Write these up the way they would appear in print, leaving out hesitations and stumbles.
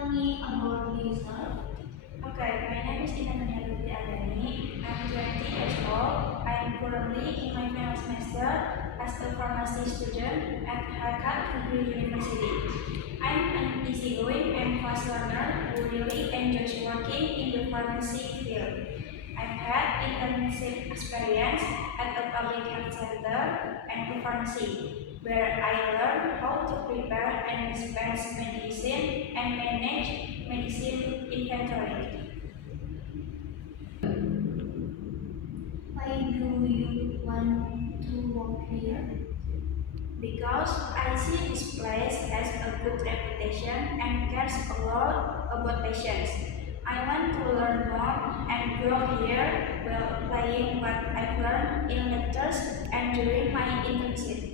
tell me about yourself? Okay, my name is Inananya Lutfi Agani. I'm 20 years old. I'm currently in my final semester as a pharmacy student at Harvard Degree University. I'm an easygoing and fast learner who really enjoys working in the pharmacy field. I've had internship experience at a public health center and a pharmacy, where I learned how to prepare and dispense medicine and manage medicine inventory. Why do you want to work here? Because I see this place has a good reputation and cares a lot about patients. I want to learn more and grow here while applying what I've learned in lectures and during my internship.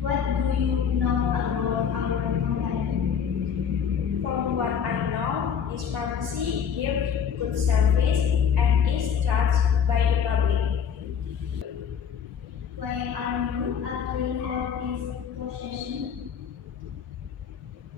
What do you know about our company? From what I know, this pharmacy gives good service and is trusted by the public. Why are you applying for this position?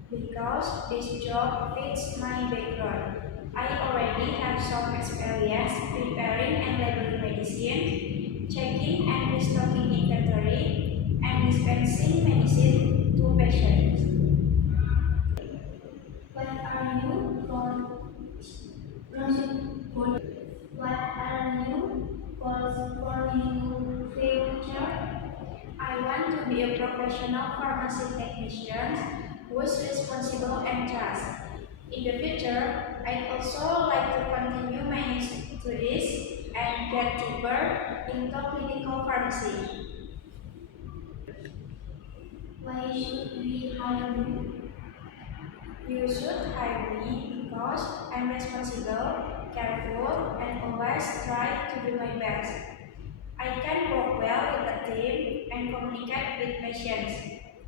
Because this job fits my background. I already have some experience preparing and labeling medicine, checking and restocking inventory, and dispensing medicine to patients. What are you for? What are you goals for your future? I want to be a professional pharmacy technician who is responsible and just. In the future, I'd also like to continue my studies and get deeper into clinical pharmacy. Why should we hire you? You should hire me because I'm responsible, careful, and always try to do my best. I can work well with a team and communicate with patients.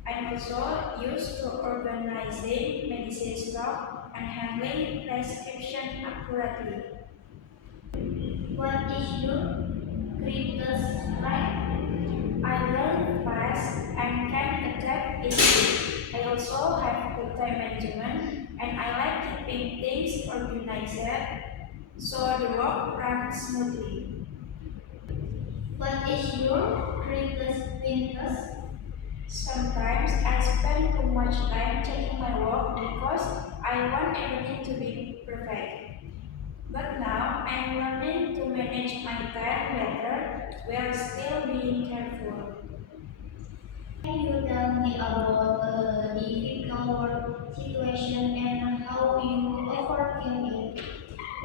I'm also used to organizing medicine stock and handling prescription accurately. What is your greatest strength? I learn fast and can adapt easily. I also have good time management and I like keeping things organized so the work runs smoothly. What is your greatest weakness? Sometimes I spend too much time checking my work because I want everything to be perfect. But now I'm learning to manage my time better while still being careful. Can you tell me about a difficult work situation and how you overcame it?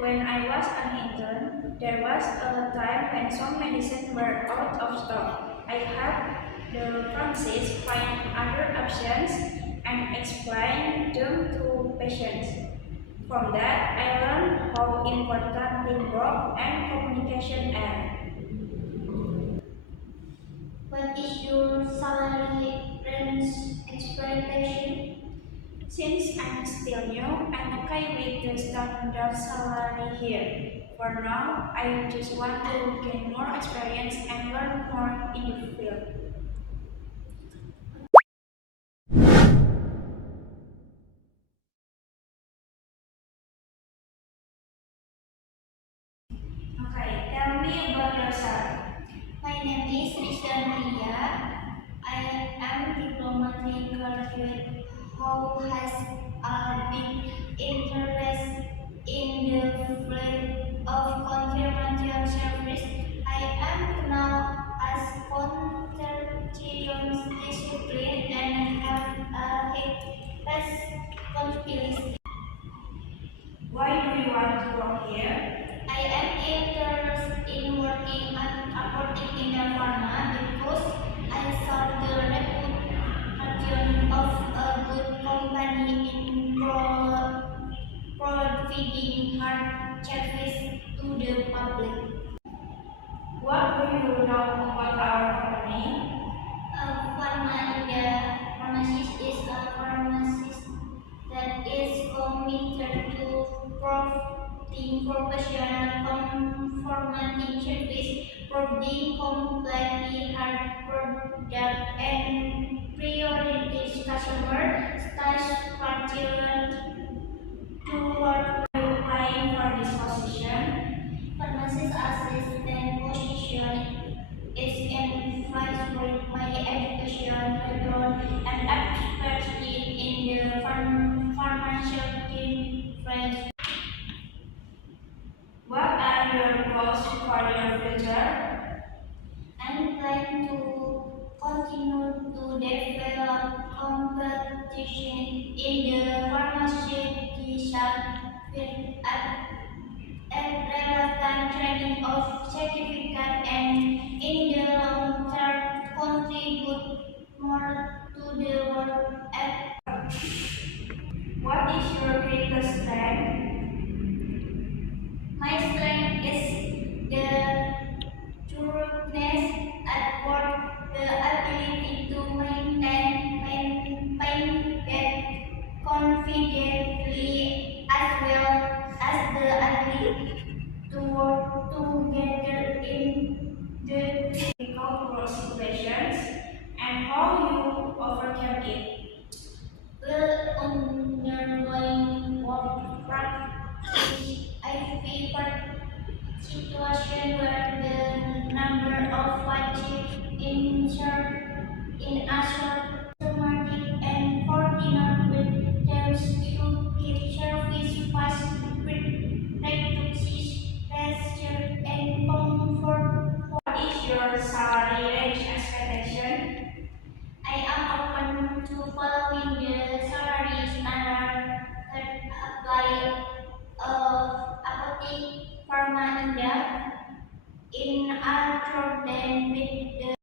When I was an intern, there was a time when some medicine were out of stock. I helped the pharmacist find other options and explain them to patients. From that, I learned how important teamwork and communication are. What is your salary range expectation? Since I'm still new, I'm okay with the standard salary here. For now, I just want to gain more experience and learn more in the field. Okay, tell me about yourself. My name is Rizan Ria. I am diplomatic graduate who has a big interest in the field of confirmation service. I am now as consortium discipline and have a responsibility. Why do you want to work here? I am interested in working at supporting in the pharma because I saw the reputation of a good company in providing hard service to the public. What do you know about our company? A pharma in the pharmacist is a pharmacist that is committed to providing professional conforming service, providing completely hard product and prioritize customer satisfaction toward Applying for this position. pharmacist assistant position is emphasized with my education background and expertise in the pharmaceutical field. What are your goals for your future? I'm trying to continue to develop competition in the pharmaceutical field at relevant training of certificate and in the long term contribute more to the world at What is your greatest strength? my strength is the shrewdness at work, the ability to maintain that confidently as well as the ability to work together in the Difficult situations and how you overcome it. well undergoing work practice. I favored situation where the number of watches in a short systematic and coordinate with them to give service fast reduces pressure and comfort. What is your salary range expectation? I am open to following the salary standard that apply apothec pharma India in accordance with the